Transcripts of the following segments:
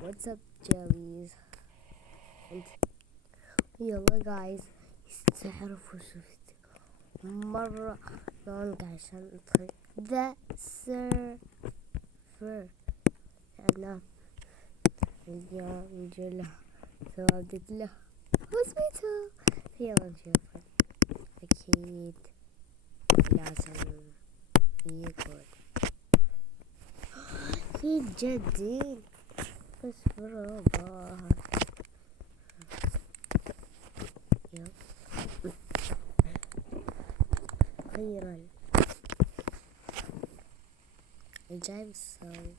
What's up, jellies? And يلا guys تعرفوا شفت مرة لونج عشان ندخل ذا سيرفر. أنا اليوم نجيله ثوابت له هوسبيتال. يلا نشوف. أكيد لازم يقعد في جديد بس برافو. أخيرا الجاي بسوي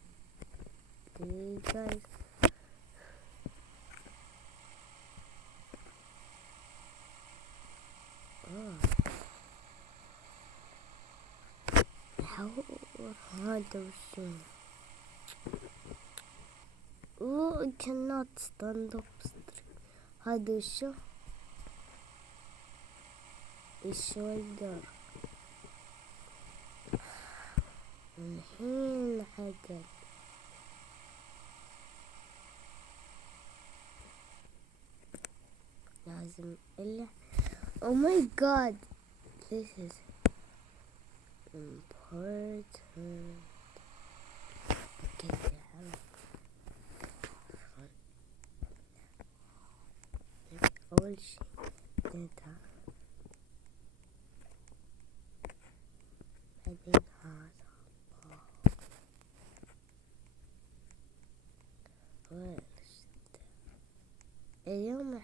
guys. حور هذا وشو I cannot stand up straight. هذا وشو الشولدر الحين عدل. لازم إلا oh my god this is important. أول شيء داتا بعدين هذا اليوم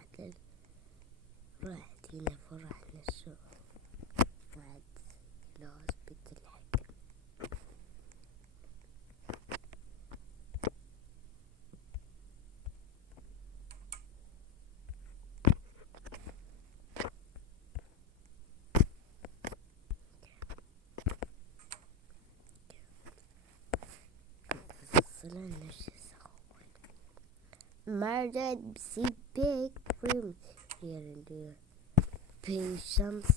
رحت هنا فرحنا السوق بعد الهوسبيتال حق صلنا شو سوينا مرد بسي big room here and there patience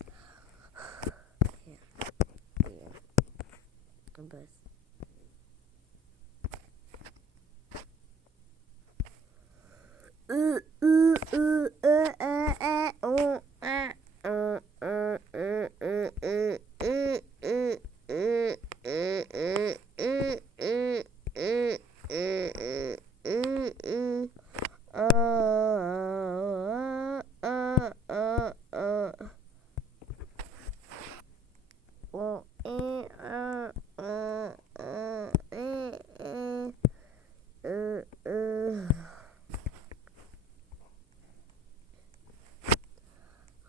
بس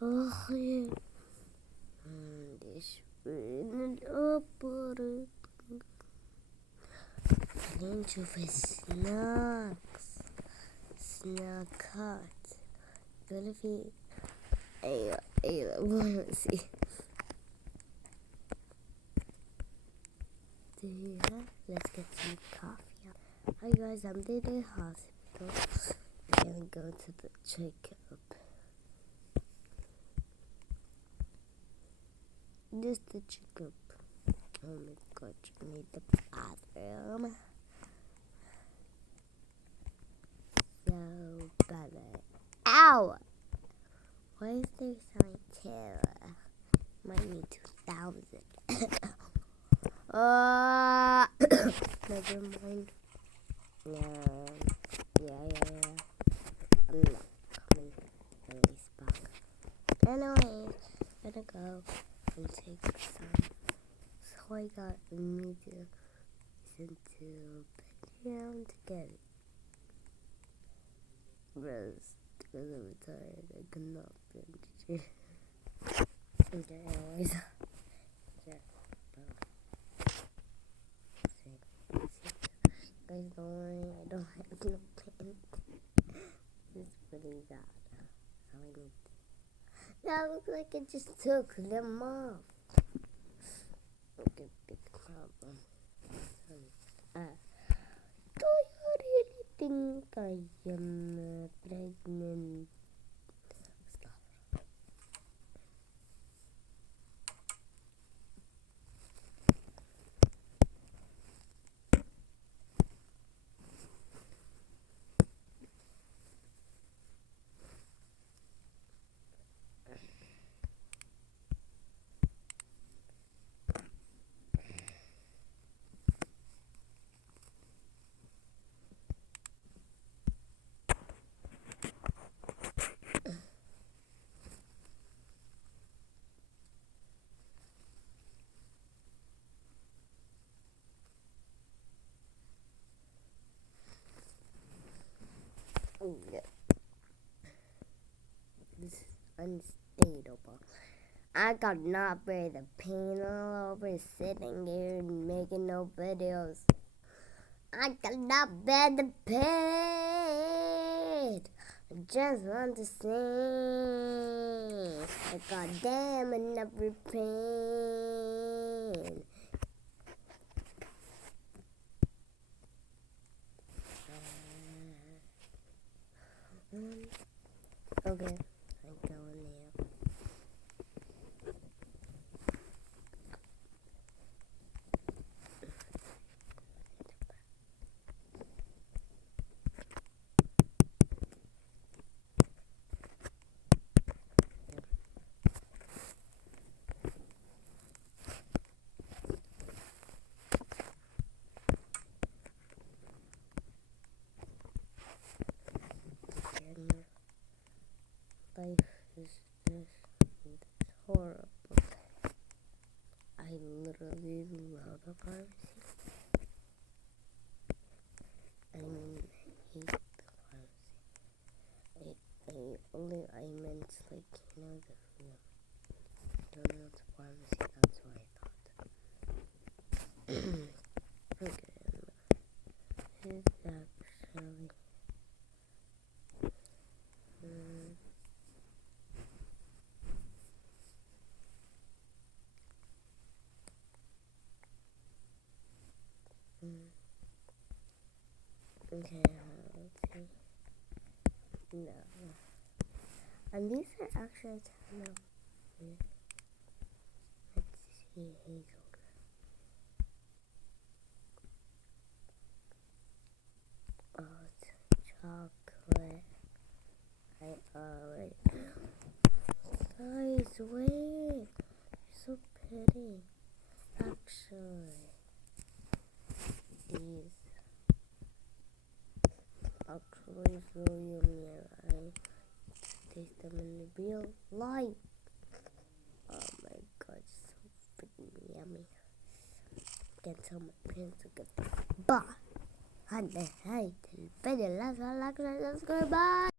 أخي ليش بين الأبرد. خلينا نشوف سناكات ولا في أيوة بوسي let's get some coffee. Hi guys, I'm in the hospital. I'm gonna go to the checkup. Just the checkup. Oh my god, you need the bathroom. So bad. Ow! Why is there something terror? Might need 2,000. Never mind. Yeah. I'm not coming at least back. Anyways, gotta go and take some. So I got me to listen to down to get rest because I'm tired. I cannot binge. Okay, anyways. Guys, don't worry, I don't have no pants. It's pretty bad. So I need to... That looks like I just took them off. Okay, big problem. Do you really think I am pregnant? unstable. I got not bear the pain all over sitting here and making no videos. I cannot bear the pain. I just want to sing. I got damn enough pain. Okay, I'm going now. Life is just horrible. I literally love the pharmacy. I hate the pharmacy. I meant like, you know, the pharmacy, that's what I thought. Okay, it's actually okay, let's see. No. And these are actually kind of weird. Let's see, hazelnut. Oh, it's chocolate. I already. Guys, wait. You're so pretty. Actually, these actually so yummy. I taste them in real life. Oh my god, so freaking yummy. Can't tell my parents to get this. Bye. هذا هاي الفيديو لا تنسوا لايك وسبسكرايب. باي.